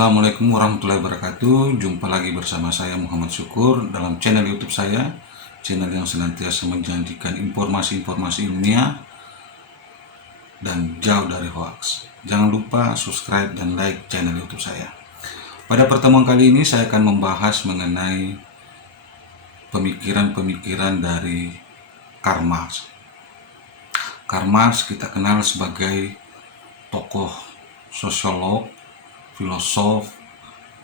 Assalamualaikum warahmatullahi wabarakatuh. Jumpa lagi bersama saya Muhammad Syukur dalam channel YouTube saya, channel yang senantiasa menjanjikan informasi-informasi ilmiah dan jauh dari hoax. Jangan lupa subscribe dan like channel YouTube saya. Pada pertemuan kali ini saya akan membahas mengenai pemikiran-pemikiran dari Karl Marx. Karl Marx kita kenal sebagai tokoh sosiolog, filosof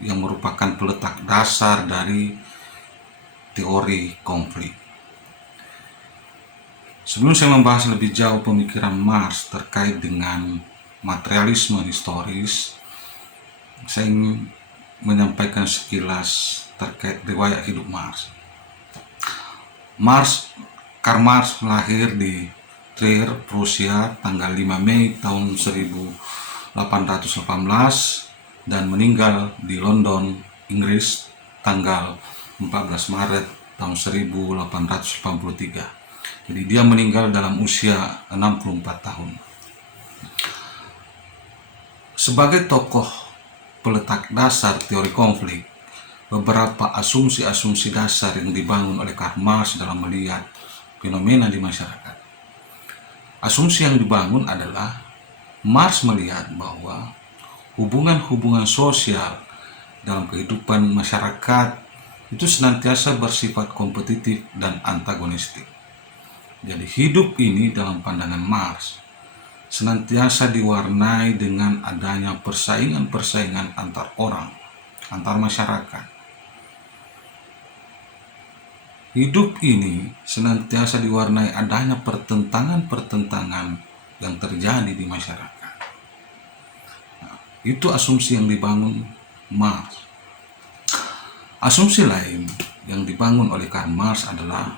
yang merupakan peletak dasar dari teori konflik. Sebelum saya membahas lebih jauh pemikiran Marx terkait dengan materialisme historis, saya ingin menyampaikan sekilas terkait riwayat hidup Marx. Karl Marx lahir di Trier, Prusia tanggal 5 Mei tahun 1818 dan meninggal di London, Inggris tanggal 14 Maret tahun 1883. Jadi dia meninggal dalam usia 64 tahun. Sebagai tokoh peletak dasar teori konflik, beberapa asumsi-asumsi dasar yang dibangun oleh Karl Marx dalam melihat fenomena di masyarakat. Asumsi yang dibangun adalah Marx melihat bahwa hubungan-hubungan sosial dalam kehidupan masyarakat itu senantiasa bersifat kompetitif dan antagonistik. Jadi hidup ini dalam pandangan Marx senantiasa diwarnai dengan adanya persaingan-persaingan antar orang, antar masyarakat. Hidup ini senantiasa diwarnai adanya pertentangan-pertentangan yang terjadi di masyarakat. Itu asumsi yang dibangun Marx. Asumsi lain yang dibangun oleh Karl Marx adalah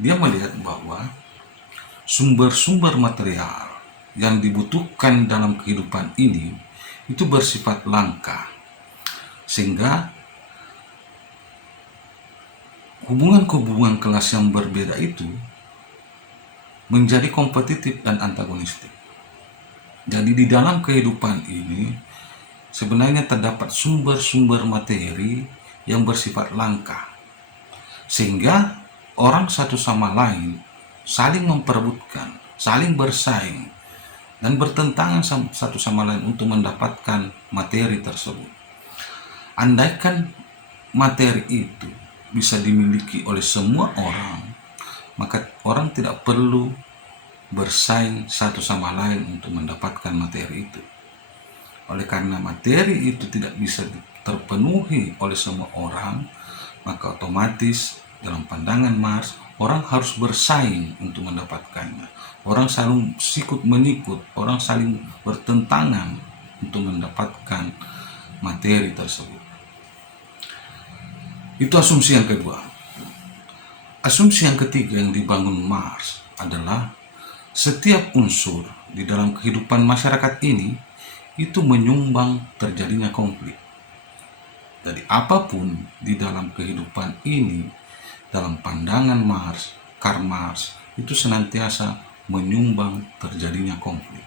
dia melihat bahwa sumber-sumber material yang dibutuhkan dalam kehidupan ini itu bersifat langka, sehingga hubungan-hubungan kelas yang berbeda itu menjadi kompetitif dan antagonistik. Jadi di dalam kehidupan ini sebenarnya terdapat sumber-sumber materi yang bersifat langka, sehingga orang satu sama lain saling memperebutkan, saling bersaing, dan bertentangan satu sama lain untuk mendapatkan materi tersebut. Andaikan materi itu bisa dimiliki oleh semua orang, maka orang tidak perlu bersaing satu sama lain untuk mendapatkan materi itu. Oleh karena materi itu tidak bisa terpenuhi oleh semua orang, maka otomatis dalam pandangan Marx, orang harus bersaing untuk mendapatkannya. Orang saling sikut menyikut, orang saling bertentangan untuk mendapatkan materi tersebut. Itu asumsi yang kedua. Asumsi yang ketiga yang dibangun Marx adalah setiap unsur di dalam kehidupan masyarakat ini itu menyumbang terjadinya konflik. Jadi apapun di dalam kehidupan ini, dalam pandangan Karl Marx, itu senantiasa menyumbang terjadinya konflik.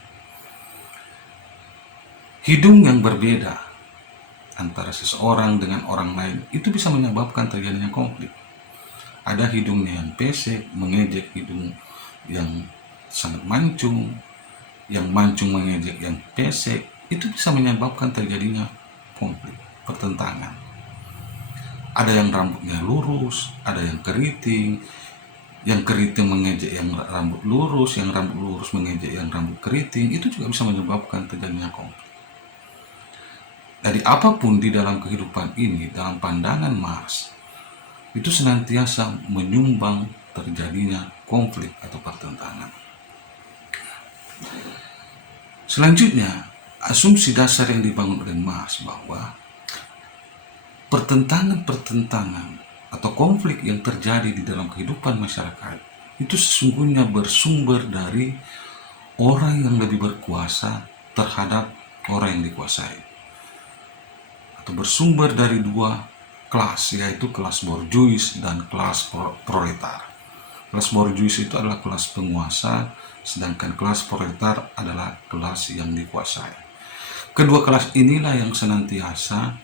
Hidung yang berbeda antara seseorang dengan orang lain itu bisa menyebabkan terjadinya konflik. Ada hidungnya yang pesek mengejek hidung yang sangat mancung, yang mancung mengejek yang pesek, itu bisa menyebabkan terjadinya konflik, pertentangan. Ada yang rambutnya lurus, ada yang keriting mengejek yang rambut lurus, yang rambut lurus mengejek yang rambut keriting, itu juga bisa menyebabkan terjadinya konflik. Jadi apapun di dalam kehidupan ini, dalam pandangan Marx, itu senantiasa menyumbang terjadinya konflik atau pertentangan. Selanjutnya, asumsi dasar yang dibangun oleh Marx bahwa pertentangan-pertentangan atau konflik yang terjadi di dalam kehidupan masyarakat itu sesungguhnya bersumber dari orang yang lebih berkuasa terhadap orang yang dikuasai, atau bersumber dari dua kelas, yaitu kelas borjuis dan kelas proletar. Kelas borjuis itu adalah kelas penguasa, sedangkan kelas proletar adalah kelas yang dikuasai. Kedua kelas inilah yang senantiasa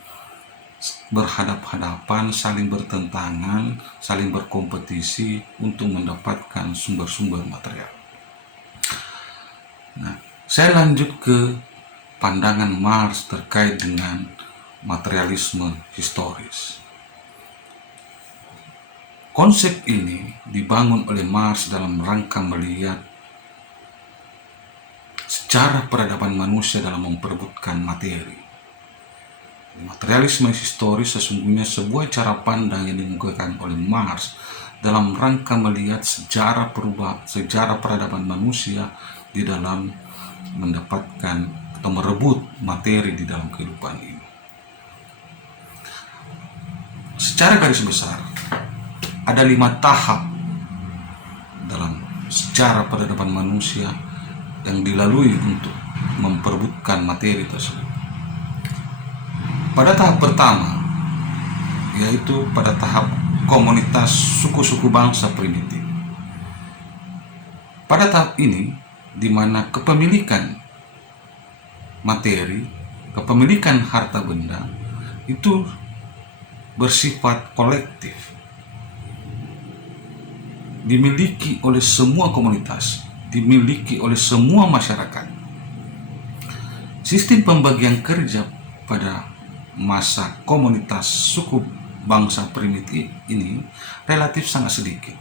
berhadap-hadapan, saling bertentangan, saling berkompetisi untuk mendapatkan sumber-sumber material. Nah, saya lanjut ke pandangan Marx terkait dengan materialisme historis. Konsep ini dibangun oleh Marx dalam rangka melihat sejarah peradaban manusia dalam memperebutkan materi. Materialisme historis sesungguhnya sebuah cara pandang yang dikemukakan oleh Marx dalam rangka melihat sejarah peradaban manusia di dalam mendapatkan atau merebut materi di dalam kehidupan ini. Secara garis besar, ada 5 tahap dalam sejarah peradaban manusia yang dilalui untuk memperebutkan materi tersebut. Pada tahap pertama, yaitu pada tahap komunitas suku-suku bangsa primitif. Pada tahap ini, di mana kepemilikan materi, kepemilikan harta benda itu bersifat kolektif, dimiliki oleh semua komunitas, dimiliki oleh semua masyarakat. Sistem pembagian kerja pada masa komunitas suku bangsa primitif ini relatif sangat sedikit.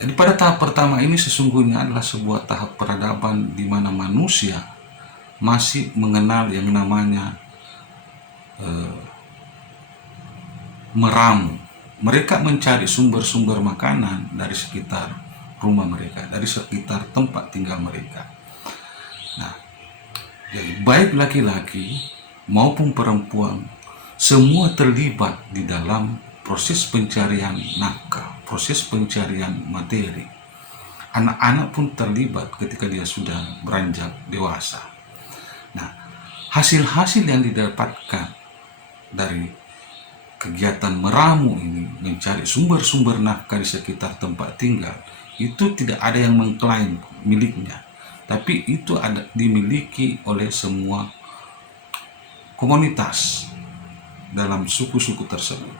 Jadi pada tahap pertama ini sesungguhnya adalah sebuah tahap peradaban di mana manusia masih mengenal yang namanya meramu. Mereka mencari sumber-sumber makanan dari sekitar rumah mereka, dari sekitar tempat tinggal mereka. Nah, jadi baik laki-laki maupun perempuan, semua terlibat di dalam proses pencarian nafkah, proses pencarian materi. Anak-anak pun terlibat ketika dia sudah beranjak dewasa. Nah, hasil-hasil yang didapatkan dari kegiatan meramu ini, mencari sumber-sumber nafkah di sekitar tempat tinggal, itu tidak ada yang mengklaim miliknya, tapi itu dimiliki oleh semua komunitas dalam suku-suku tersebut.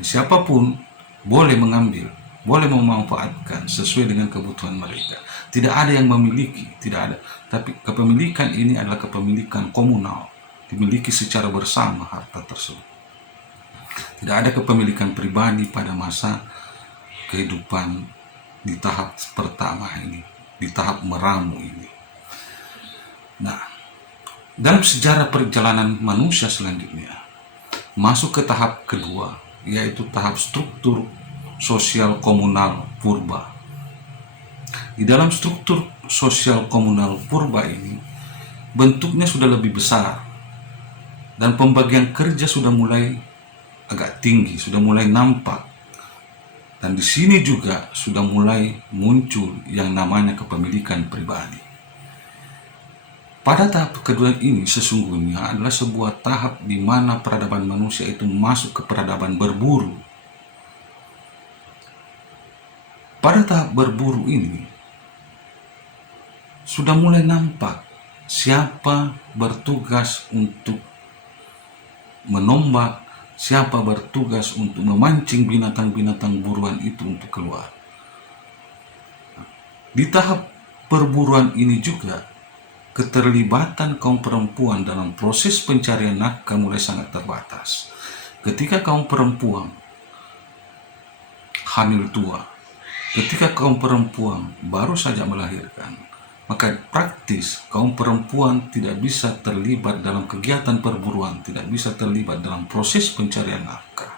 Siapapun boleh mengambil, boleh memanfaatkan sesuai dengan kebutuhan mereka. Tidak ada yang memiliki, tidak ada. Tapi kepemilikan ini adalah kepemilikan komunal, dimiliki secara bersama harta tersebut. Tidak ada kepemilikan pribadi pada masa kehidupan di tahap pertama ini, di tahap meramu ini. Nah, dalam sejarah perjalanan manusia selanjutnya, masuk ke tahap kedua, yaitu tahap struktur sosial komunal purba. Di dalam struktur sosial komunal purba ini, bentuknya sudah lebih besar, dan pembagian kerja sudah mulai agak tinggi, sudah mulai nampak. Dan di sini juga sudah mulai muncul yang namanya kepemilikan pribadi. Pada tahap kedua ini sesungguhnya adalah sebuah tahap di mana peradaban manusia itu masuk ke peradaban berburu. Pada tahap berburu ini sudah mulai nampak siapa bertugas untuk menombak, siapa bertugas untuk memancing binatang-binatang buruan itu untuk keluar. Di tahap perburuan ini juga, keterlibatan kaum perempuan dalam proses pencarian nafkah mulai sangat terbatas. Ketika kaum perempuan hamil tua, ketika kaum perempuan baru saja melahirkan, maka praktis kaum perempuan tidak bisa terlibat dalam kegiatan perburuan, tidak bisa terlibat dalam proses pencarian nafkah.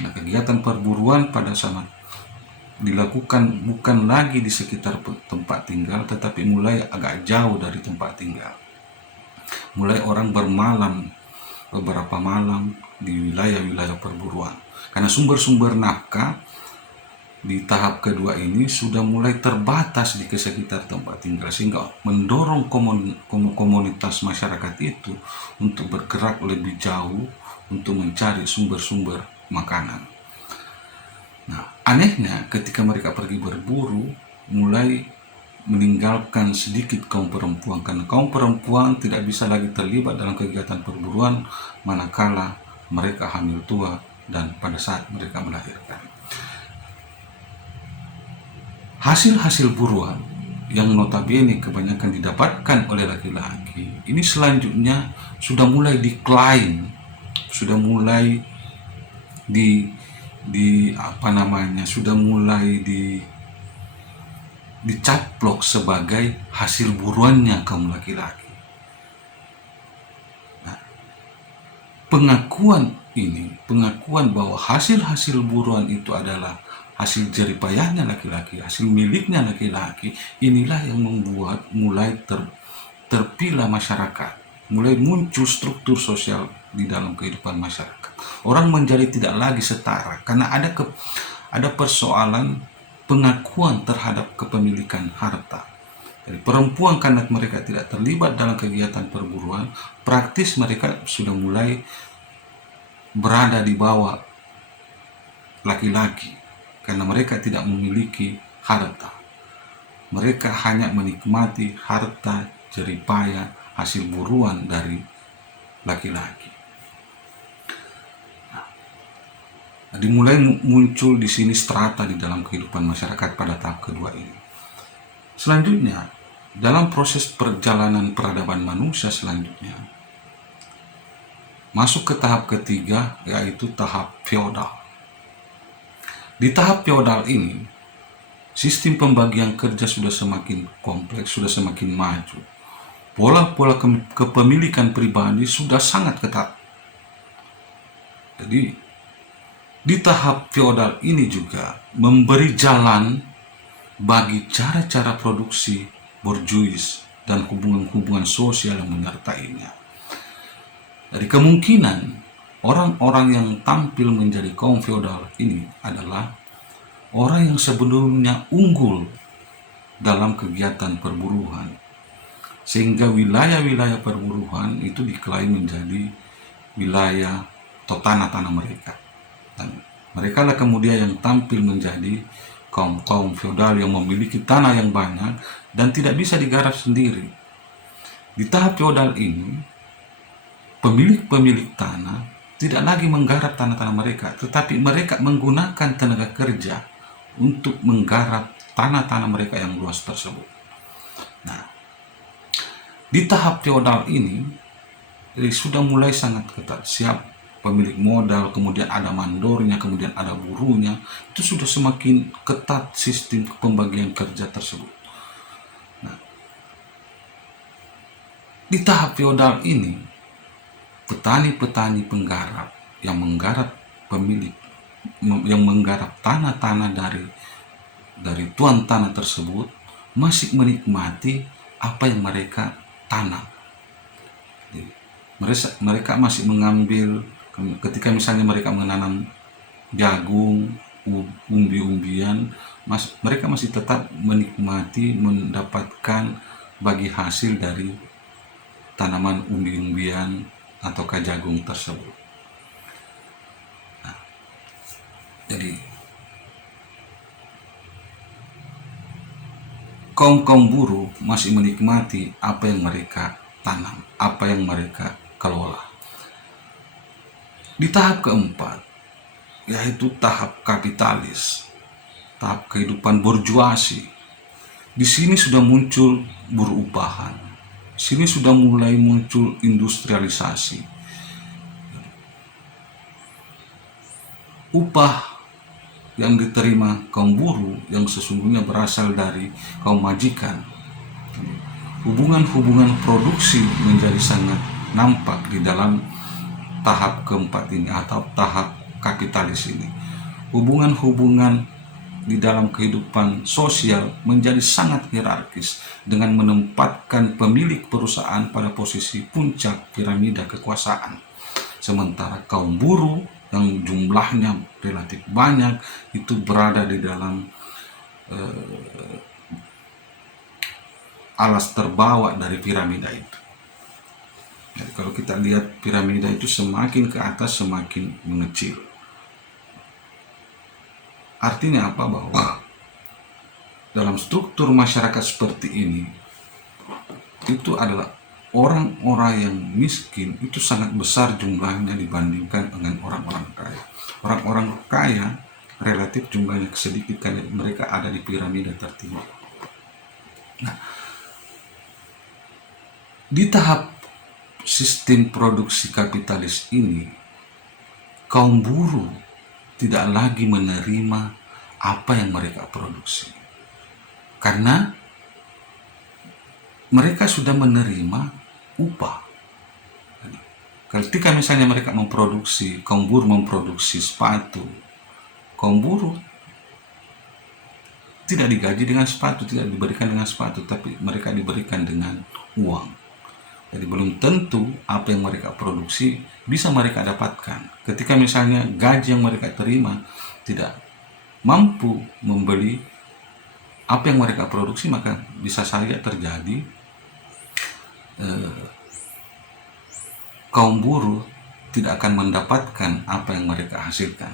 Nah, kegiatan perburuan pada saat dilakukan bukan lagi di sekitar tempat tinggal, tetapi mulai agak jauh dari tempat tinggal. Mulai orang bermalam beberapa malam di wilayah-wilayah perburuan. Karena sumber-sumber nafkah di tahap kedua ini sudah mulai terbatas di sekitar tempat tinggal, sehingga mendorong komunitas masyarakat itu untuk bergerak lebih jauh untuk mencari sumber-sumber makanan. Nah, anehnya ketika mereka pergi berburu, mulai meninggalkan sedikit kaum perempuan, karena kaum perempuan tidak bisa lagi terlibat dalam kegiatan perburuan manakala mereka hamil tua dan pada saat mereka melahirkan. Hasil-hasil buruan yang notabene kebanyakan didapatkan oleh laki-laki ini selanjutnya sudah mulai diklaim, sudah mulai sudah mulai dicaplok sebagai hasil buruannya kaum laki-laki. Nah, pengakuan bahwa hasil-hasil buruan itu adalah hasil jeripayahnya laki-laki, hasil miliknya laki-laki, inilah yang membuat mulai terpilah masyarakat, mulai muncul struktur sosial di dalam kehidupan masyarakat. Orang menjadi tidak lagi setara karena ada persoalan pengakuan terhadap kepemilikan harta. Jadi perempuan karena mereka tidak terlibat dalam kegiatan perburuan, praktis mereka sudah mulai berada di bawah laki-laki karena mereka tidak memiliki harta. Mereka hanya menikmati harta jeripaya hasil buruan dari laki-laki. Dimulai muncul di sini strata di dalam kehidupan masyarakat pada tahap kedua ini. Selanjutnya, dalam proses perjalanan peradaban manusia selanjutnya, masuk ke tahap ketiga, yaitu tahap feodal. Di tahap feodal ini, sistem pembagian kerja sudah semakin kompleks, sudah semakin maju. Pola-pola kepemilikan pribadi sudah sangat ketat. Jadi, di tahap feodal ini juga memberi jalan bagi cara-cara produksi borjuis dan hubungan-hubungan sosial yang menyertainya. Dari kemungkinan orang-orang yang tampil menjadi kaum feodal ini adalah orang yang sebelumnya unggul dalam kegiatan perburuan, sehingga wilayah-wilayah perburuan itu diklaim menjadi wilayah atau tanah-tanah mereka. Dan mereka lah kemudian yang tampil menjadi kaum feodal yang memiliki tanah yang banyak dan tidak bisa digarap sendiri. Di tahap feodal ini, pemilik-pemilik tanah tidak lagi menggarap tanah-tanah mereka, tetapi mereka menggunakan tenaga kerja untuk menggarap tanah-tanah mereka yang luas tersebut. Nah, di tahap feodal ini sudah mulai sangat ketat. Siap pemilik modal, kemudian ada mandornya, kemudian ada buruhnya. Itu sudah semakin ketat sistem pembagian kerja tersebut. Nah, di tahap feodal ini, petani-petani penggarap yang menggarap tanah-tanah dari tuan tanah tersebut masih menikmati apa yang mereka tanam. Jadi, mereka masih mengambil, ketika misalnya mereka menanam jagung, umbi-umbian, mereka masih tetap menikmati, mendapatkan bagi hasil dari tanaman umbi-umbian ataukah jagung tersebut. Nah, jadi kaum buruh masih menikmati apa yang mereka tanam, apa yang mereka kelola. Di tahap keempat, yaitu tahap kapitalis, tahap kehidupan borjuasi. Di sini sudah muncul buruh upahan. Di sini sudah mulai muncul industrialisasi. Upah yang diterima kaum buruh yang sesungguhnya berasal dari kaum majikan. Hubungan-hubungan produksi menjadi sangat nampak di dalam tahap keempat ini atau tahap kapitalis ini. Hubungan-hubungan di dalam kehidupan sosial menjadi sangat hierarkis dengan menempatkan pemilik perusahaan pada posisi puncak piramida kekuasaan. Sementara kaum buruh yang jumlahnya relatif banyak itu berada di dalam alas terbawah dari piramida itu. Jadi kalau kita lihat piramida itu semakin ke atas semakin mengecil. Artinya apa? Bahwa dalam struktur masyarakat seperti ini, itu adalah orang-orang yang miskin itu sangat besar jumlahnya dibandingkan dengan orang-orang kaya. Orang-orang kaya relatif jumlahnya sedikit karena mereka ada di piramida tertinggi. Nah, di tahap sistem produksi kapitalis ini, kaum buruh tidak lagi menerima apa yang mereka produksi. Karena mereka sudah menerima upah. Ketika misalnya mereka memproduksi, kaum buruh memproduksi sepatu, kaum buruh tidak digaji dengan sepatu, tidak diberikan dengan sepatu, tapi mereka diberikan dengan uang. Jadi belum tentu apa yang mereka produksi bisa mereka dapatkan. Ketika misalnya gaji yang mereka terima tidak mampu membeli apa yang mereka produksi, maka bisa saja terjadi kaum buruh tidak akan mendapatkan apa yang mereka hasilkan.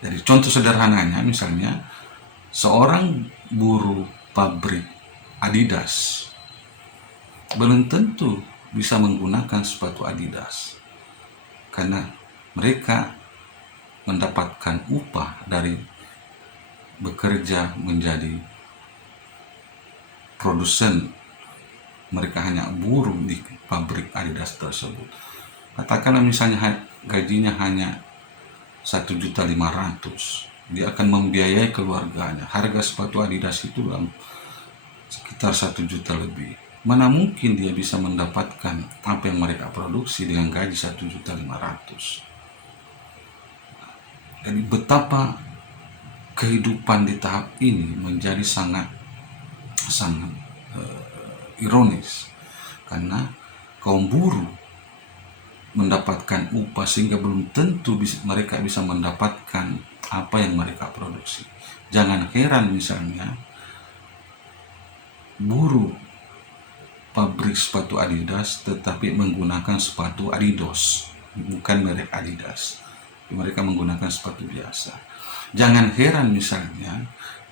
Jadi contoh sederhananya misalnya seorang buruh pabrik Adidas belum tentu bisa menggunakan sepatu Adidas karena mereka mendapatkan upah dari bekerja menjadi produsen. Mereka hanya buruh di pabrik Adidas tersebut. Katakanlah misalnya gajinya hanya 1.500.000, dia akan membiayai keluarganya. Harga sepatu Adidas itu sekitar 1 juta lebih. Mana mungkin dia bisa mendapatkan apa yang mereka produksi dengan gaji 1.500.000. Jadi betapa kehidupan di tahap ini menjadi sangat ironis, karena kaum buruh mendapatkan upah sehingga belum tentu mereka bisa mendapatkan apa yang mereka produksi. Jangan heran misalnya buruh pabrik sepatu Adidas tetapi menggunakan sepatu Adidas, bukan merek Adidas. Mereka menggunakan sepatu biasa. Jangan heran misalnya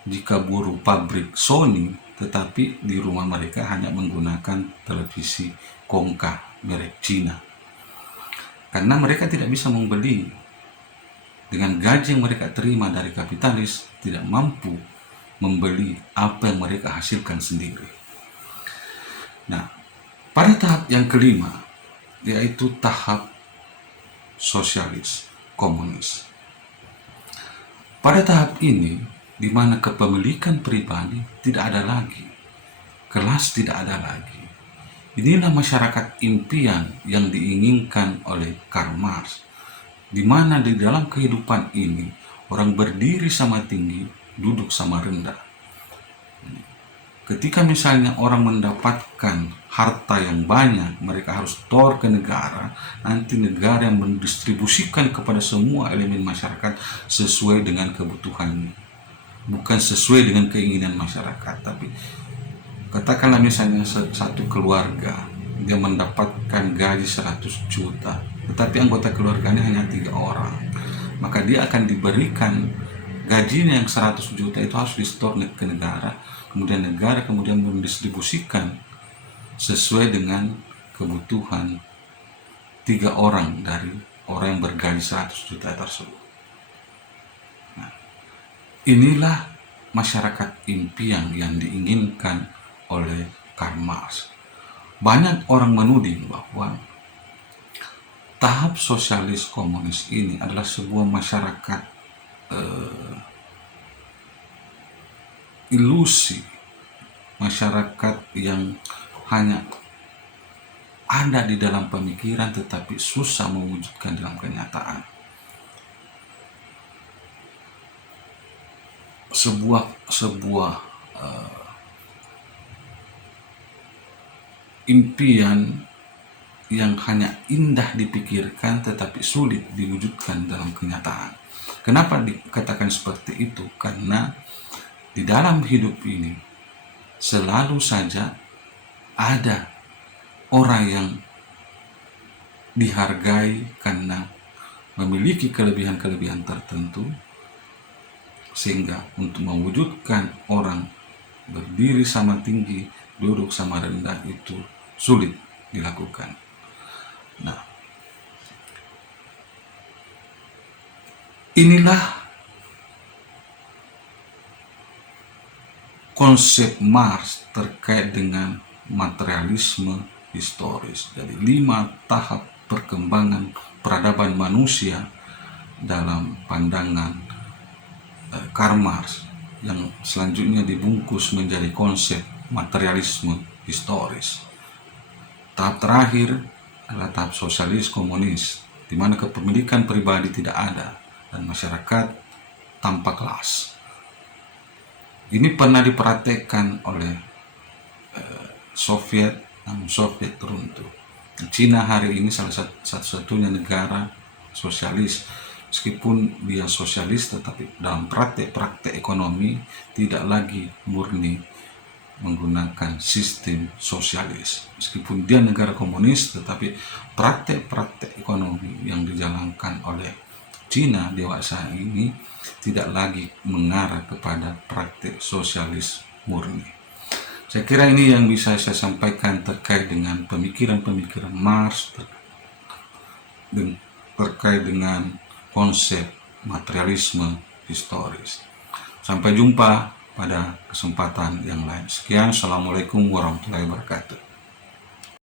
jika buruh pabrik Sony tetapi di rumah mereka hanya menggunakan televisi Kongka merek Cina. Karena mereka tidak bisa membeli dengan gaji yang mereka terima dari kapitalis, tidak mampu membeli apa yang mereka hasilkan sendiri. Nah, pada tahap yang kelima, yaitu tahap sosialis komunis. Pada tahap ini, di mana kepemilikan pribadi tidak ada lagi, kelas tidak ada lagi. Inilah masyarakat impian yang diinginkan oleh Karl Marx, di mana di dalam kehidupan ini orang berdiri sama tinggi, duduk sama rendah. Ketika misalnya orang mendapatkan harta yang banyak, mereka harus store ke negara, nanti negara yang mendistribusikan kepada semua elemen masyarakat sesuai dengan kebutuhannya, bukan sesuai dengan keinginan masyarakat. Tapi katakanlah misalnya satu keluarga dia mendapatkan gaji 100 juta, tetapi anggota keluarganya hanya 3 orang, maka dia akan diberikan gajinya yang 100 juta itu harus di-store ke negara, kemudian negara kemudian mendistribusikan sesuai dengan kebutuhan 3 orang dari orang yang bergaji 100 juta tersebut. Nah, inilah masyarakat impian yang diinginkan oleh Karl Marx. Banyak orang menuding bahwa tahap sosialis komunis ini adalah sebuah masyarakat ilusi, masyarakat yang hanya ada di dalam pemikiran tetapi susah mewujudkan dalam kenyataan. Sebuah impian yang hanya indah dipikirkan tetapi sulit diwujudkan dalam kenyataan. Kenapa dikatakan seperti itu? Karena di dalam hidup ini selalu saja ada orang yang dihargai karena memiliki kelebihan-kelebihan tertentu, sehingga untuk mewujudkan orang berdiri sama tinggi, duduk sama rendah itu sulit dilakukan. Nah, inilah konsep Marx terkait dengan materialisme historis. Jadi 5 tahap perkembangan peradaban manusia dalam pandangan Karl Marx yang selanjutnya dibungkus menjadi konsep materialisme historis. Tahap terakhir adalah tahap sosialis komunis, di mana kepemilikan pribadi tidak ada dan masyarakat tanpa kelas. Ini pernah dipraktekkan oleh Soviet, namun Soviet runtuh. Cina hari ini salah satu-satunya negara sosialis. Meskipun dia sosialis, tetapi dalam praktek-praktek ekonomi tidak lagi murni menggunakan sistem sosialis. Meskipun dia negara komunis, tetapi praktek-praktek ekonomi yang dijalankan oleh Cina dewasa ini tidak lagi mengarah kepada praktek sosialis murni. Saya kira ini yang bisa saya sampaikan terkait dengan pemikiran-pemikiran Marx terkait dengan konsep materialisme historis. Sampai jumpa pada kesempatan yang lain. Sekian, Assalamualaikum warahmatullahi wabarakatuh.